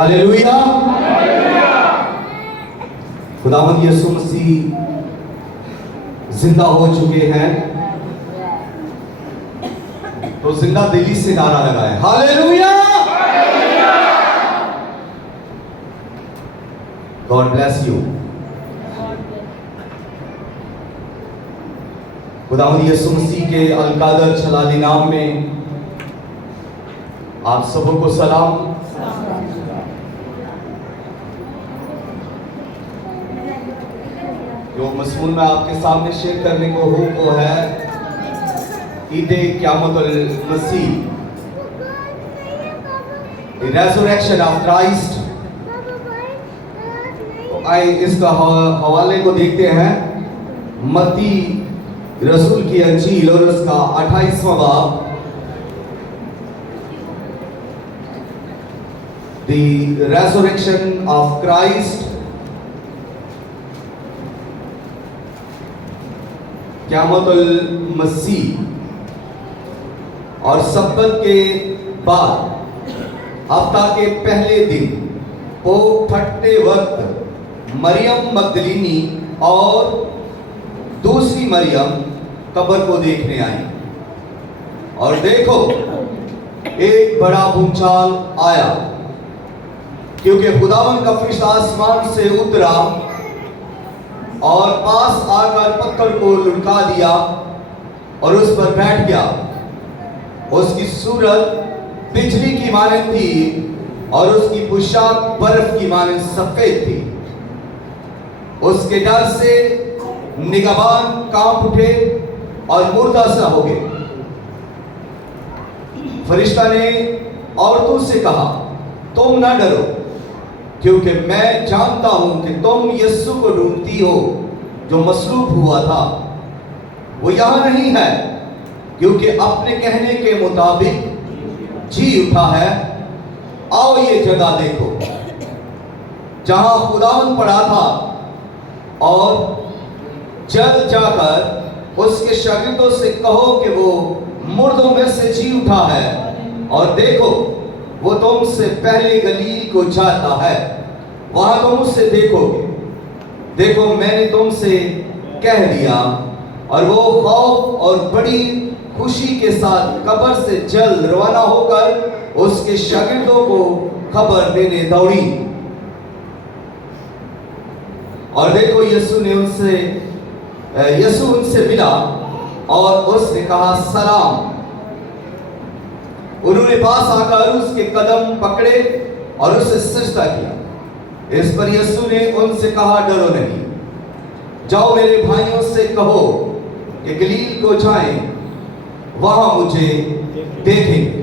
Hallelujah. खुदावंद यीशु मसीह जिंदा हो चुके हैं, तो जिंदा दिली से नारा लगाए हालेलुया। God bless you. खुदावंद यीशु मसीह के अलकादर छलाली नाम में आप सबों को सलाम। जो मज़मून मैं आपके सामने शेयर करने को हूँ वो है ईद क़यामतुल मसीह, द रेज़रेक्शन ऑफ क्राइस्ट। तो आइए इसका हवाले को देखते हैं। मत्ती रसूल की अंजील और उसका 28वां बाब, द रेज़रेक्शन ऑफ क्राइस्ट, क़यामतुल मसीह। और सब्बत के बाद हफ्ता के पहले दिन भोग फटते वक्त मरियम मगदलीनी और दूसरी मरियम कब्र को देखने आई, और देखो एक बड़ा भूचाल आया, क्योंकि खुदावन का फरिश्ता आसमान से उतरा और पास आकर पत्थर को लुढ़का दिया और उस पर बैठ गया। उसकी सूरत बिजली की मानंद थी और उसकी पोशाक बर्फ की मानंद सफेद थी। उसके डर से निगहबान कांप उठे और मुर्दा सा हो गए। फरिश्ता ने औरतों से कहा, तुम ना डरो, क्योंकि मैं जानता हूं कि तुम यीशु को ढूंढती हो जो मसलूब हुआ था। वो यहां नहीं है, क्योंकि अपने कहने के मुताबिक जी उठा है। आओ ये जगह देखो जहां खुदावन पड़ा था, और जल्द जाकर उसके शागिर्दों से कहो कि वो मुर्दों में से जी उठा है, और देखो वो तुमसे पहले गलील को जाता है, वहां तुम उससे देखोगे। देखो मैंने तुमसे कह दिया। और वो खौफ और बड़ी खुशी के साथ कब्र से जल्द रवाना होकर उसके शागिर्दों को खबर देने दौड़ी। और देखो यीशु उनसे मिला और उसने कहा सलाम। उन्होंने पास आकर उसके कदम पकड़े और उसे सजदा किया। इस पर यीशु ने उनसे कहा, डरो नहीं, जाओ मेरे भाइयों से कहो कि गलील को जाएं, वहां मुझे देखेंगे।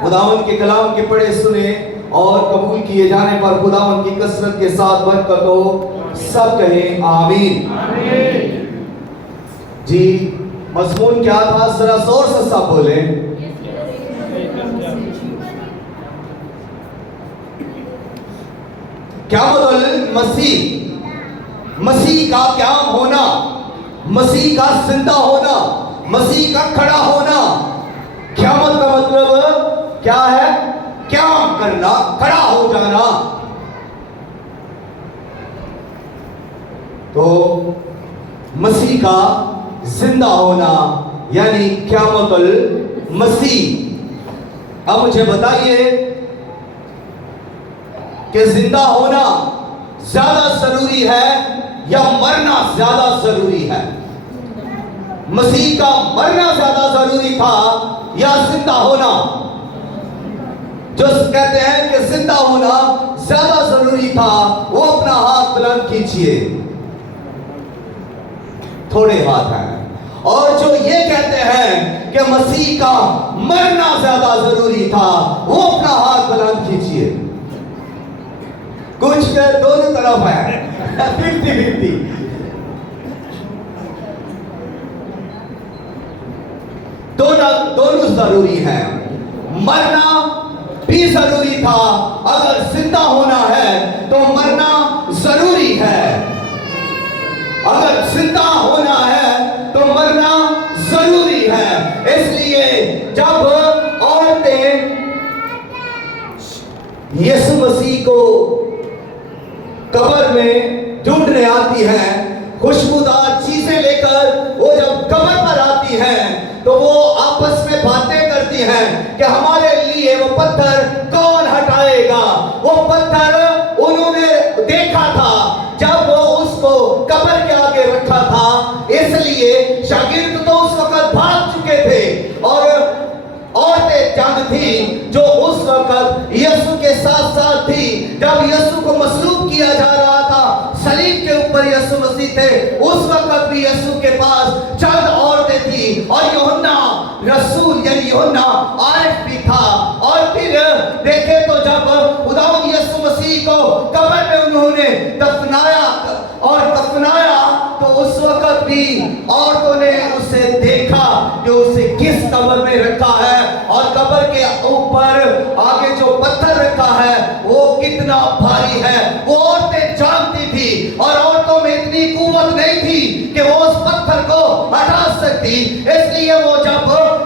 खुदावन के कलाम के पढ़े सुने और कबूल किए जाने पर खुदावन की कसरत के साथ बरकत हो। सब कहें आमीन। जी, मज़मून क्या था? जरा जोर से सब बोले। क़यामतुल मसीह, मसीह का क़याम होना, मसीह का जिंदा होना, मसीह का खड़ा होना। क़यामत का मतलब क्या है? क़याम करना, खड़ा हो जाना। तो मसीह का जिंदा होना यानी क़यामतुल मसीह। अब मुझे बताइए कि जिंदा होना ज्यादा जरूरी है या मरना ज्यादा जरूरी है? मसीह का मरना ज्यादा जरूरी था या जिंदा होना? जो कहते हैं कि जिंदा होना ज्यादा जरूरी था, वो अपना हाथ बुलंद कीजिए। थोड़े हाथ हैं। और जो ये कहते हैं कि मसीह का मरना ज्यादा जरूरी था, वो अपना हाथ बुलंद कीजिए। कुछ दोनों तरफ है, 50-50। दोनों जरूरी है। मरना भी जरूरी था। अगर जिंदा होना है तो मरना जरूरी है। अगर जिंदा होना है तो मरना जरूरी है। इसलिए जब औरतें यीशु मसीह को कब्र में ढूंढने आती हैं, खुशबूदार चीजें लेकर वो जब कब्र पर आती हैं तो वो आपस में बातें करती हैं कि हमारे लिए वो पत्थर कौन हटाएगा। वो पत्थर उन्होंने देखा था जब वो उसको कब्र के आगे रखा था, इसलिए शागिर्द तो उस वक्त भाग चुके थे और औरतें जंग थी जो उस वक्त यीशु के साथ साथ थी। जब यीशु को मसलूब किया जा रहा था, सलीब के ऊपर यीशु मसीह थे, उस वक्त भी यीशु के पास चंद औरतें थी और यूहन्ना रसूल यानी यूहन्ना आरिफ भी था। और फिर देखे तो जब खुदावंद यीशु मसीह को कब्र में उन्होंने दफनाया तो उस वक्त भी औरतों ने उसे देखा कि उसे किस कब्र में रखा है और कब्र के ऊपर आगे जो पत्थर रखा है वो कितना भारी है। वो औरतें जानती थी और औरतों में इतनी कुव्वत नहीं थी कि वो उस पत्थर को हटा सकती, इसलिए वो जब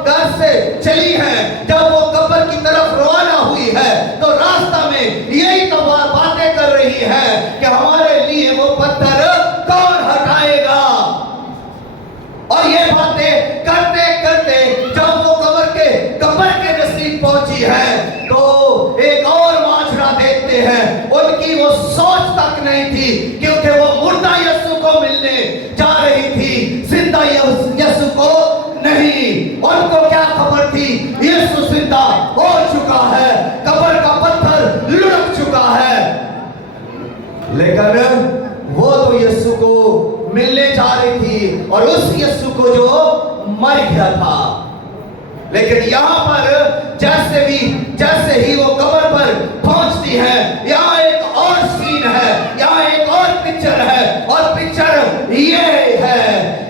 घर से चली हैं, जब वो कब्र की तरफ रवाना हुई है तो रास्ता में यही तो बातें कर रही है कि हमारे लिए वो पत्थर कौन हटाएगा। और ये बातें करते करते जब वो कब्र के नजदीक पहुंची है तो एक और माजरा देखते हैं। उनकी वो सोच तक नहीं थी क्योंकि वो मुर्दा यीशु को मिलने जा रही थी, जिंदा यीशु को नहीं। उनको क्या खबर थी, यीशु जिंदा हो चुका है, कब्र का पत्थर लुढ़क चुका है। लेकिन वो तो यीशु को मिलने जा रही थी और उस यीशु को जो मर गया था। लेकिन यहाँ पर जैसे ही वो कब्र पर पहुंचती है, यहाँ एक और सीन है, यहाँ एक और पिक्चर है और पिक्चर ये है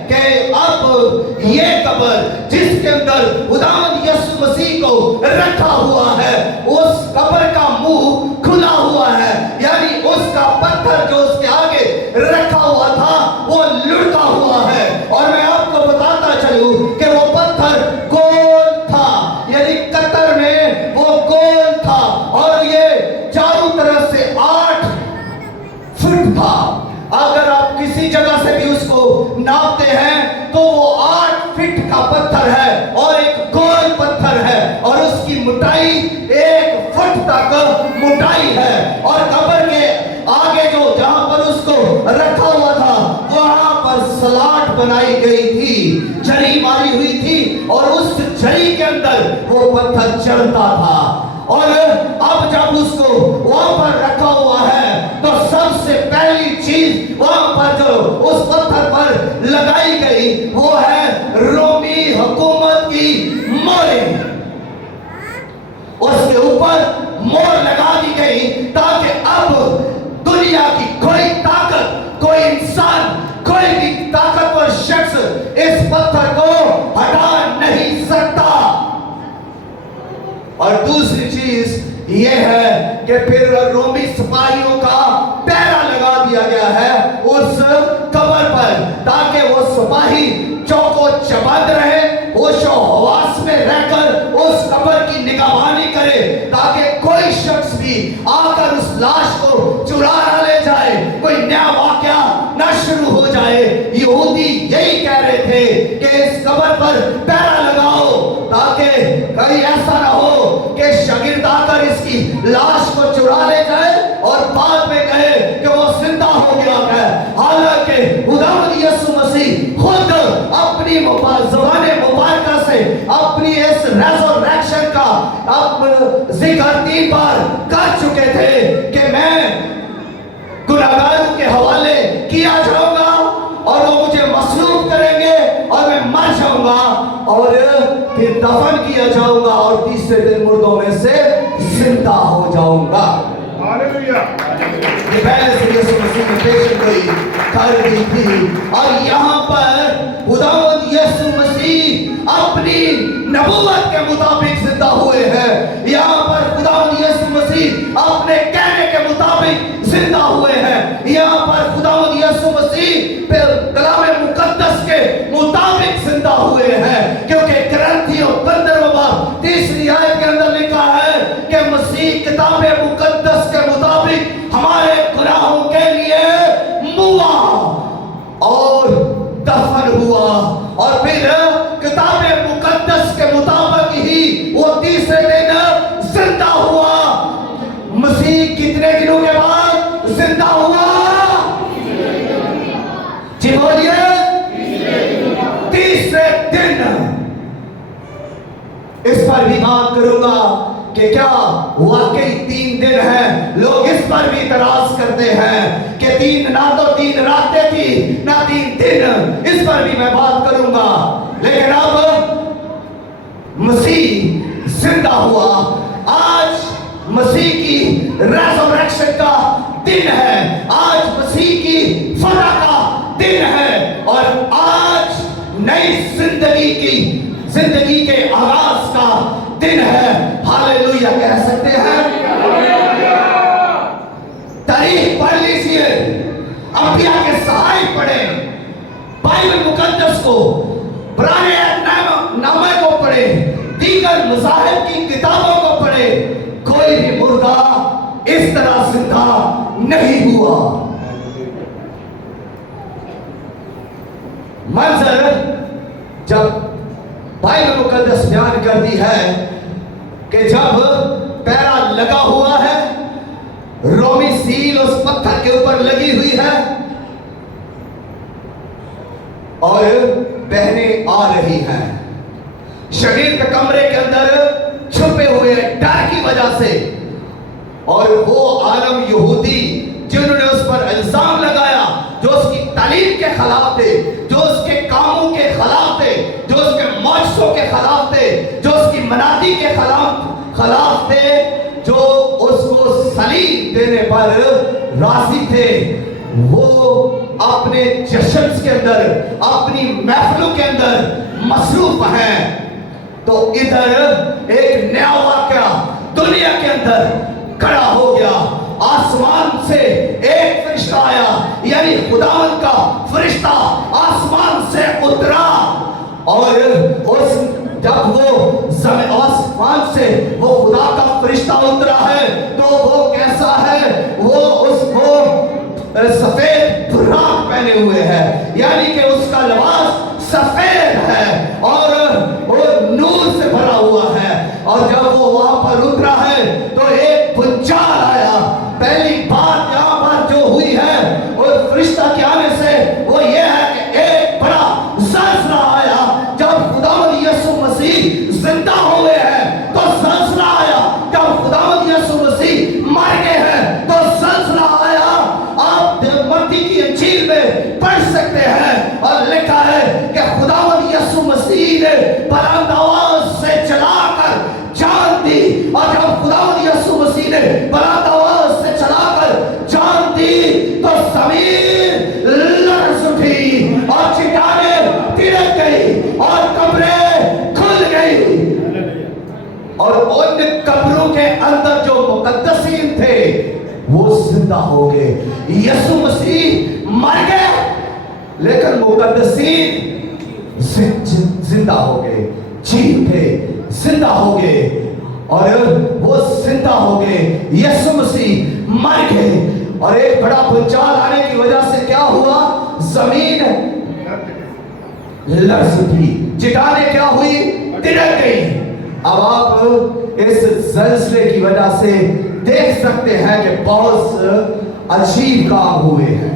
कि अब ये कब्र जिसके अंदर खुदावंद यीशु मसीह को रखा हुआ है, उस कब्र का मुंह खुला हुआ है, यानी उसका पत्थर जो उसके आगे रखा हुआ था वो लुढ़का हुआ है। और मैं आपको बताता चलूं कि वो पत्थर गोल था, यानी कतर में वो गोल था और ये चारों तरफ से 8 फुट था। अगर आप किसी जगह से भी उसको नापते हैं तो वो 8 फीट का पत्थर है और एक गोल पत्थर है और उसकी मोटाई 1 फुट तक मोटाई है। और कब्र के आगे जो जहां पर उसको रखा हुआ था वहां पर सलाट बनाई गई थी, जरी मारी हुई थी और उस जरी के अंदर वो पत्थर चलता था। और अब जब उसको वहां पर रखा हुआ है तो सबसे पहली चीज वहां पर जो उस पत्थर पर लगाई गई वो है रोमी हुकूमत की मोहर। उसके ऊपर मोहर लगा दी गई ताकि अब दुनिया की कोई ताकत, कोई इंसान, कोई भी ताकतवर शख्स इस पत्थर को हटा नहीं सकता। और दूसरी चीज यह है कि फिर रोमी सिपाहियों का पहरा लगा दिया गया है उस कब्र पर ताकि वो सिपाही चौको चबंद रहे, होशो हवास में रहकर उस कब्र की निगरानी करे ताकि कोई शख्स भी आकर उस लाश को चुरा न ले जाए, कोई नया वाकया न शुरू हो जाए। यहूदी यही कह रहे थे कि इस कब्र पर पहरा लगाओ ताकि कहीं ऐसा ना हो कि शागिर्द आकर इसकी लाश को चुरा ले जाए और बाद में कहे कि वो जिंदा हो गया है। हालांकि खुदावंद यीशु मसीह खुद अपनी ज़बान मुबारक से अपनी इस रेज़रेक्शन का जिक्र 3 बार कर चुके थे कि मैं गुनाहगारों के हवाले किया जाऊंगा और वो मुझे मसलूब करेंगे और मैं मर जाऊंगा और फिर दफन किया जाऊंगा और तीसरे दिन मुर्दों में से जिंदा हो जाऊंगा। हालेलुया। ये पहले से यीशु मसीह ने पेश गोई कर दी थी और यहाँ पर खुदावंद यीशु मसीह अपनी नबूवत के मुताबिक जिंदा हुए हैं। यहाँ पर खुदावंद यीशु मसीह अपने कहने के मुताबिक जिंदा हुए हैं। यहाँ पर खुदावंद यीशु मसीह कलाम मुकद्दस के मुताबिक जिंदा हुए हैं क्योंकि ग्रंथियों 15 बाब 3 आयत के अंदर लिखा है कि मसीह किताब मुकद्दस पर भी बात करूंगा कि क्या वाकई 3 दिन है। लोग इस पर भी इतराज करते हैं कि 3 ना तो 3 रातें थी ना 3 दिन, इस पर भी मैं बात करूंगा। लेकिन अब मसीह जिंदा हुआ, आज मसीह की रेज़रेक्शन का दिन है, आज मसीह की फतह का दिन है, और आज नई जिंदगी के आगाज का दिन है। हालेलुया कह सकते हैं। तारीख पढ़ लीजिए, अंबिया के सहाय पढ़े, बाइबल मुकद्दस को, पुराने नामे को पढ़े, दीगर मज़ाहिब की किताबों को पढ़े, कोई भी मुर्दा इस तरह जिंदा नहीं हुआ। मंजर जब बाइबल मुकद्दस बयान करती है कि जब पैरा लगा हुआ है, रोमी सील उस पत्थर के ऊपर लगी हुई है और बहनें आ रही हैं, शरीर के कमरे के अंदर छुपे हुए डर की वजह से, और वो आलम यहूदी जिन्होंने उस पर इल्जाम लगाया, जो उसकी तालीम के खिलाफ थे, जो उसके कामों के खिलाफ थे, जो उसके मौजज़ों के खिलाफ थे, जो उसकी मनादी के खिलाफ थे, जो उसको सलीब देने पर राजी थे, वो अपने जश्न के अंदर, अपनी महफिलों के अंदर मसरूफ हैं। तो इधर एक नया वाक़या दुनिया के अंदर खड़ा हो गया। आसमान से एक फरिश्ता आया, यानी खुदावंद का फरिश्ता आसमान से उतरा, और जब वो आसमान से वो खुदा का फरिश्ता उतरा है तो वो कैसा है, वो उसको सफेद बुर्राक पहने हुए है, यानी कि उसका लिबास सफेद है और वो नूर से भरा हुआ है। और जब वो वहां पर उतरा है तो एक भूचाल आया। पहली बात यहाँ पर जो हुई है और फरिश्ता के आने से वो ये है कि एक बड़ा ज़लज़ला आया। जब खुदावंद यीशु मसीह जिंदा हुए हैं तो ज़लज़ला आया, जब खुदावंद यीशु मसीह मर गए हैं तो ज़लज़ला आया। आप मत्ती की इंजील में पढ़ सकते हैं और लिखा है कि खुदावंद यीशु मसीह ने बुलंद आवाज से चलाकर जान दी, और जब खुदावंद यीशु मसीह ने बुलंद आवाज से चलाकर जान दी तो ज़मीन लरज़ उठी और चट्टानें तिड़क गई और कब्रें खुल गई, और उन कब्रों के अंदर जो मुकद्दसीन थे वो जिंदा हो गए। यीशु मसीह मर गए लेकिन मुकद्दसीन जिंदा हो गए, जी उठे, जिंदा हो गए, और वो जिंदा हो गए। यीशु मसीह मर गए और एक बड़ा भूचाल आने की वजह से क्या हुआ, जमीन लरज़ उठी, चट्टानें क्या हुई, तिड़क गई। अब आप इस ज़लज़ले की वजह से देख सकते हैं कि बहुत अजीब काम हुए हैं।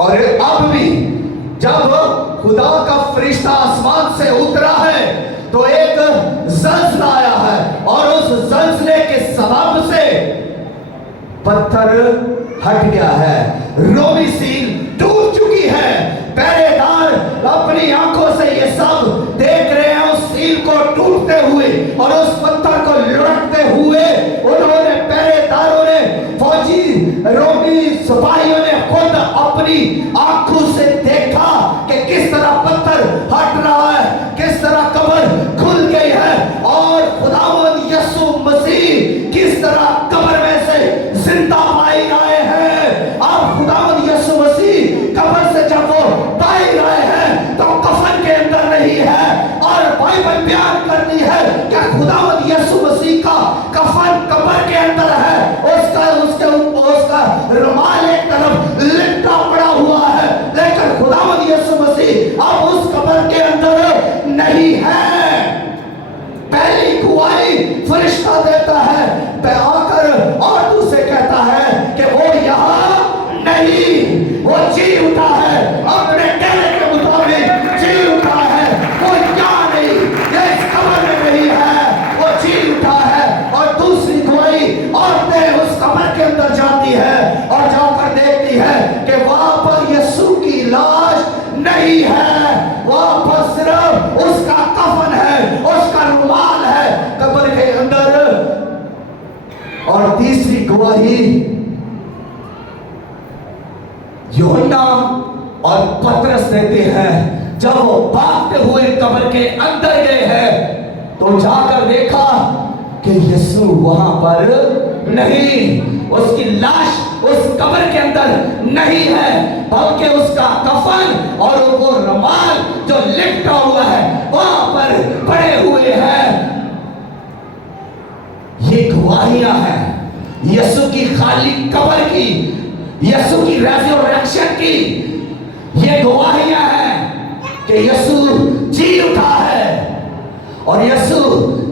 और अब भी जब खुदा का फरिश्ता आसमान से उतरा है तो एक ज़लज़ला आया है, और उस ज़लज़ले के सबब से पत्थर हट गया है, रोमी सील टूट चुकी है। पहरेदार अपनी आंखों से ये सब देख रहे हैं, उस सील को टूटते हुए और उस पत्थर को लुढ़कते हुए। उन्होंने, पहरेदारों ने, फौजी रोमी सिपाहियों ने खुद अपनी आंखों से देखा कि किस तरह पत्थर हट रहा है, किस तरह कब्र खुल गई है, और खुदावंद यीशु मसीह किस तरह कब्र में से जिंदा पाई आए हैं। अब खुदावंद यीशु मसीह कब्र से जब वो बाहर आए हैं तो कफन के अंदर नहीं है, और बाइबल बयान करती है कि खुदावंद यीशु मसीह का कफन कब्र के अंदर है। उसका रुमाल एक तरफ लिपटा पड़ा हुआ है, लेकिन नहीं है, वहां पर सिर्फ उसका कफन है, उसका रुमाल है कब्र के अंदर। और तीसरी गवाही यूहन्ना और पतरस देते हैं। जब वो भागते हुए कब्र के अंदर गए हैं तो जाकर देखा कि यीशु वहां पर नहीं, उसकी लाश उस कब्र के अंदर नहीं है, बल्कि उसका कफन और वो रुमाल जो लिपटा हुआ है वहां पर पड़े हुए हैं। ये गवाहियां हैं यीशु की खाली कब्र की, यीशु की रेज़रेक्शन की। ये गवाहियां हैं कि यीशु जी उठा है और यीशु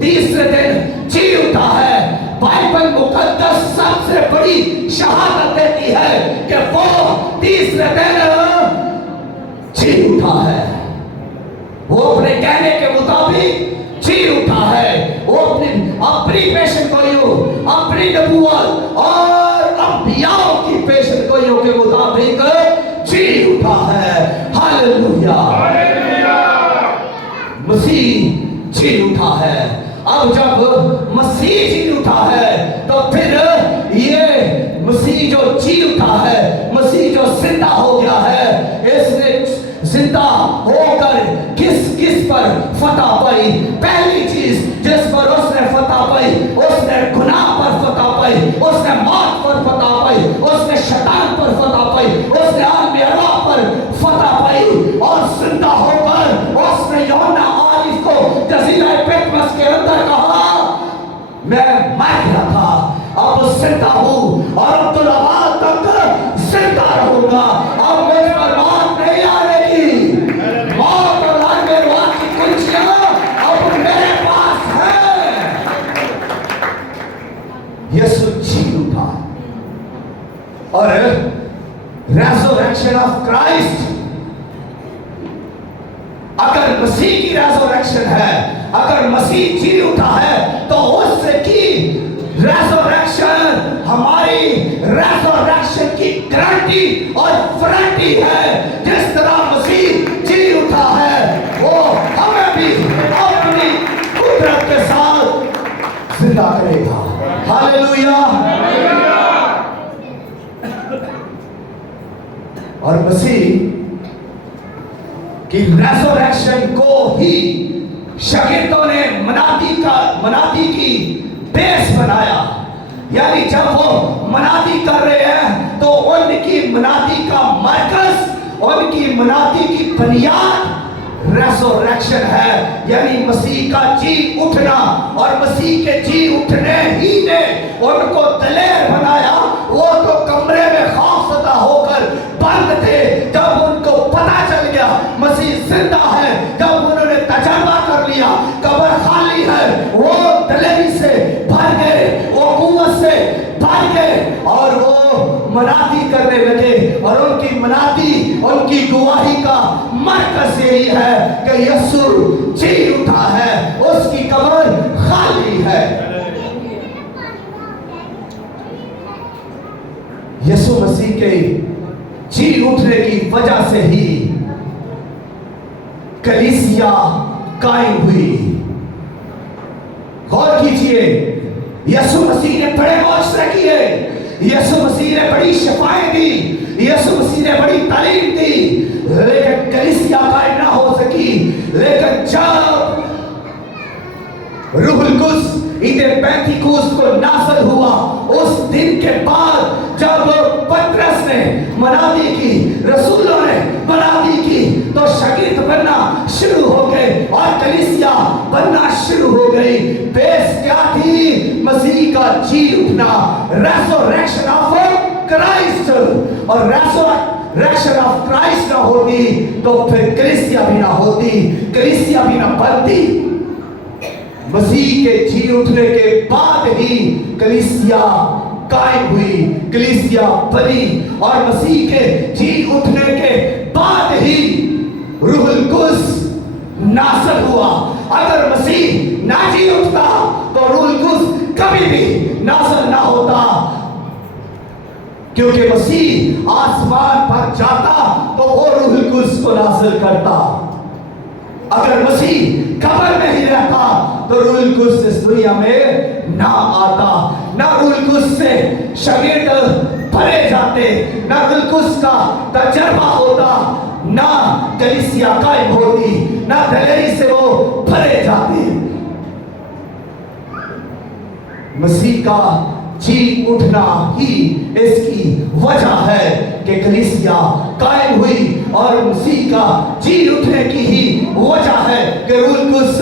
तीसरे दिन जी उठा है। बाइबल मुकद्दस सबसे बड़ी शहादत देती है कि वो तीसरे दिन जी उठा है। वो अपने कहने के मुताबिक जी उठा है। वो अपनी पेशन गोइयों, अपनी नबूवत और अंबियाओं की पेशन गोइयों के मुताबिक जी उठा है। हालेलुया, मसीह जी उठा है। अब जब मसीह जी उठा है तो फिर ये मसीह जो जी उठा है, मसीह जो जिंदा हो गया है, इसने जिंदा होकर किस किस पर फतह पाई। पहली चीज जिस पर उसने फतह पाई, उसने गुनाह पर फतह पाई, उसने मौत पर फतह पाई, उसने शैतान पर फतह पाई, उसने आलम अरवाह पर फतह पाई। और जिंदा होकर उसने यूहन्ना आरिफ को जजीरा पतमस के अंदर कहा, मैं मर गया था, अब जिंदा हूं और अब्दुल अबाद तक जिंदा रहूंगा। अब मुझ पर मौत नहीं आएगी, मौत और आलम अरवाह की कुंजियां अब मेरे पास है। यीशु जी उठा और रेज़रेक्शन ऑफ क्राइस्ट, अगर मसीह की रेज़रेक्शन है, अगर मसीह जी उठा है तो उससे की रेज़रेक्शन हमारी रेज़रेक्शन की गारंटी और वारंटी है। जिस तरह मसीह जी उठा है वो हमें भी अपनी कुदरत के साथ जिंदा करेगा। हालेलुया। और मसीह कि रेज़रेक्शन को ही शागिर्दों ने मनादी की बेस बनाया। यानी जब वो मनादी कर रहे हैं तो उनकी मनादी का मरकज, उनकी मनादी की बुनियाद रेज़रेक्शन है, यानी मसीह का जी उठना। और मसीह के जी उठने ही ने उनको दलेर बनाया। वो तो कमरे में खौफजदा होकर बंद थे, जब उनको पता चल गया मसीह जिंदा है, जब उन्होंने तजर्बा कर लिया कब्र खाली है, वो दलेरी से भर गए, वो कुव्वत से भर गए और वो मनादी करने लगे। और उनकी मनादी, उनकी गवाही का मरकज यही है कि यीशु जी उठा है, उसकी कब्र खाली है। यीशु मसीह के जी उठने की वजह से ही कलीसिया कायम हुई। गौर कीजिए, यीशु मसीह ने बड़े मौजज़े किए, यीशु मसीह ने बड़ी शिफाएं दी, यीशु मसीह ने बड़ी तालीम दी, लेकिन कलीसिया कायम ना हो सकी। लेकिन जब रूहुल कुद्स ईद पेंतिकोस्त को नाज़िल हुआ, उस दिन के बाद जब पतरस ने मनादी की, रसूलों ने मनादी की, तो शागिर्द बनना शुरू हो गए और कलीसिया बनना शुरू हो गई। बेस क्या थी? मसीह का जी उठना, रेज़रेक्शन ऑफ क्राइस्ट। और रेज़रेक्शन ऑफ क्राइस्ट ना होती तो फिर कलीसिया भी ना होती, कलीसिया भी ना बनती। मसीह के जी उठने के बाद ही कलीसिया कायम हुई, कलीसिया बनी। और मसीह के जी उठने के बाद ही रूहुल कुद्स नाज़िल हुआ। अगर मसीह ना जी उठता तो रूहुल कुद्स कभी भी नाज़िल ना होता। क्योंकि मसीह आसमान पर जाता तो वो रूहुल कुद्स को नाज़िल करता। अगर मसीह कब्र में ही रहता तो रूहुल कुद्स इस दुनिया में ना आता, ना रूहुल कुद्स से शागिर्द भरे जाते, ना रूहुल कुद्स का तजर्बा होता, ना कलीसिया कायम होती, ना दिलेरी से वो भरे जाते। मसीह का जी उठना ही इसकी वजह है कि कलीसिया कायम हुई, और मसीह का जी उठने की ही वजह है कि रूहुल कुद्स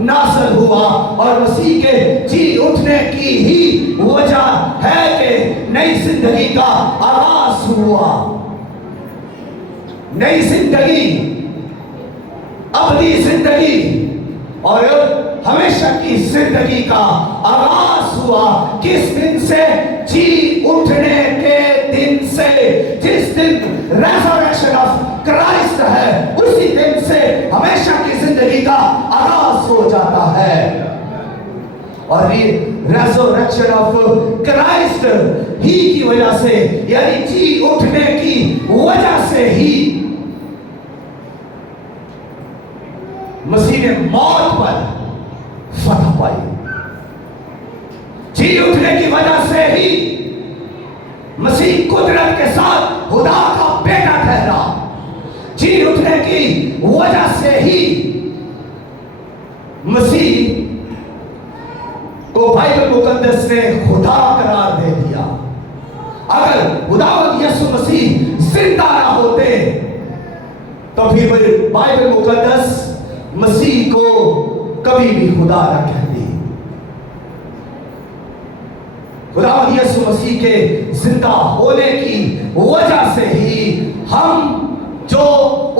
नाज़िल हुआ, और मसीह के जी उठने की ही वजह है कि नई जिंदगी का आगाज हुआ। नई जिंदगी, अबदी जिंदगी और हमेशा की जिंदगी का आगाज हुआ। किस दिन से? जी उठने के दिन से। जिस दिन रेजरेक्शन ऑफ क्राइस्ट है, उसी दिन से हमेशा की जिंदगी का आगाज हो जाता है। और ये रेजरेक्शन ऑफ क्राइस्ट ही की वजह से, यानी जी उठने की वजह से ही मसीह ने मौत पर फतह पाई। जी उठने की वजह से ही मसीह कुदरत के साथ खुदा का बेटा ठहरा। जी उठने की वजह से ही मसीह को बाइबल मुकद्दस ने खुदा करार दे दिया। अगर खुदावंद यीशु मसीह जिंदा ना होते तो फिर बाइबल मुकद्दस मसीह को कभी भी खुदा ना कहती। खुदावंद यीशु मसीह के जिंदा होने की वजह से ही हम जो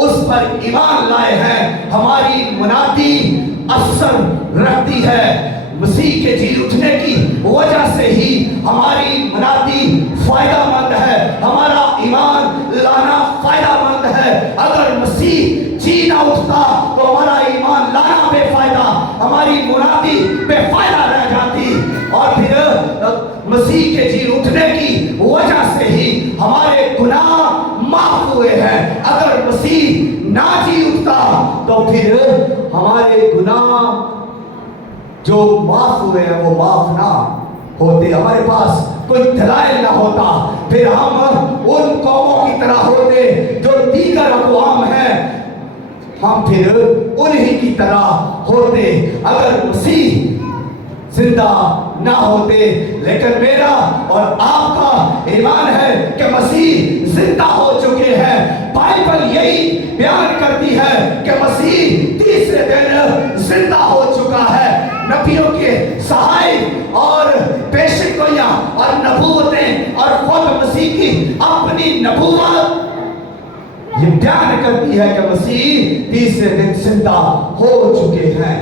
उस पर ईमान लाए हैं, हमारी मुनादी असर रखती है। मसीह के जी उठने की वजह से ही हमारी मुनादी फायदामंद है, हमारा ईमान लाना फायदामंद है। अगर मसीह जी ना उठता तो हमारा ईमान लाना बेफायदा, हमारी मुनादी बेफायदा रह जाती। और फिर मसीह के जी उठने की वजह से ही हमारे गुनाह माफ हुए हैं। अगर मसीह ना जी उठता तो फिर हमारे गुनाह जो माफ हुए हैं वो माफ ना होते, हमारे पास कोई दलाइल ना होता, फिर हम उन कौमों की तरह होते जो दीगर अक़वाम हैं, हम फिर उन्हीं की तरह होते अगर मसीह जिंदा ना होते। लेकिन मेरा और आपका ईमान है कि मसीह जिंदा हो चुके हैं। बाइबल यही बयान करती है कि मसीह तीसरे दिन जिंदा हो चुका है। नबियों के सहाय और पेशगोइयां और नबूवतें और खुद मसीह की अपनी नबूवत ये बयान करती है कि मसीह तीसरे दिन जिंदा हो चुके हैं।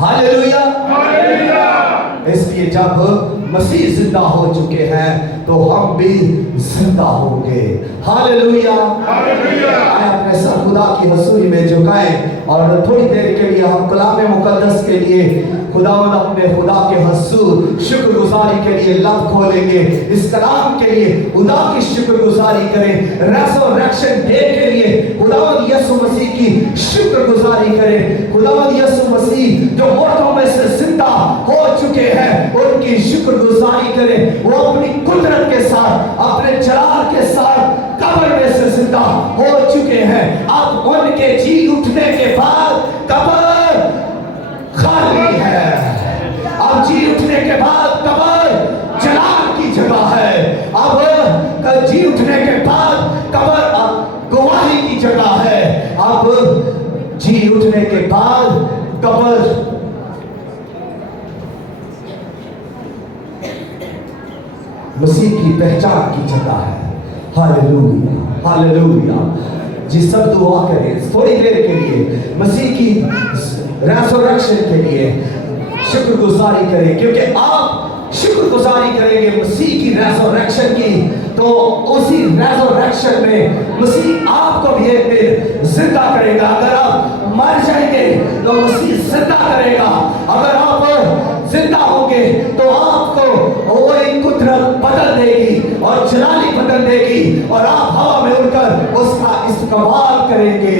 हालेलुया। इसलिए जब मसीह जिंदा हो चुके हैं तो हम भी जिंदा होंगे। हालेलुया। आए अपने सर खुदा की हजूरी में झुकाएं और थोड़ी देर के लिए हम कलाम मुकद्दस के लिए खुदावंद अपने खुदा के हजूर शुक्रगुजारी के लिए लब खोलेंगे। इस कलाम के लिए खुदा की शुक्रगुजारी करें। रेज़रेक्शन डे के लिए खुदावंद यीशु मसीह की शुक्रगुजारी करें। खुदावंद यीशु मसीह जो मौतों में से जिंदा हो चुके हैं उनकी शुक्रगुजारी करें। वो अपनी कुदरत के साथ, अपने जलाल के साथ कब्र में से जिंदा हो चुके हैं। अब उनके जी उठने के बाद कब्र खाली है। अब जी उठने के बाद कब्र जलाल की जगह है। अब जी उठने के बाद कब्र गवाही की जगह है। अब जी उठने के बाद कब्र मसीह की पहचान की जगह है। Hallelujah, hallelujah. जी सब दुआ करें थोड़ी देर के लिए मसीह की रेज़रेक्शन के लिए शुक्रगुजारी करें, क्योंकि आप शुक्रगुजारी करेंगे मसीह की रेज़रेक्शन की तो उसी रेज़रेक्शन में मसीह आपको भी एक दिन जिंदा करेगा। अगर आप मर जाएंगे तो मसीह जिंदा करेगा। अगर आप जिंदा होंगे तो आपको वही कुदरत बदल देगी और और आप हवा में उड़कर उसका इस्तेमाल करेंगे।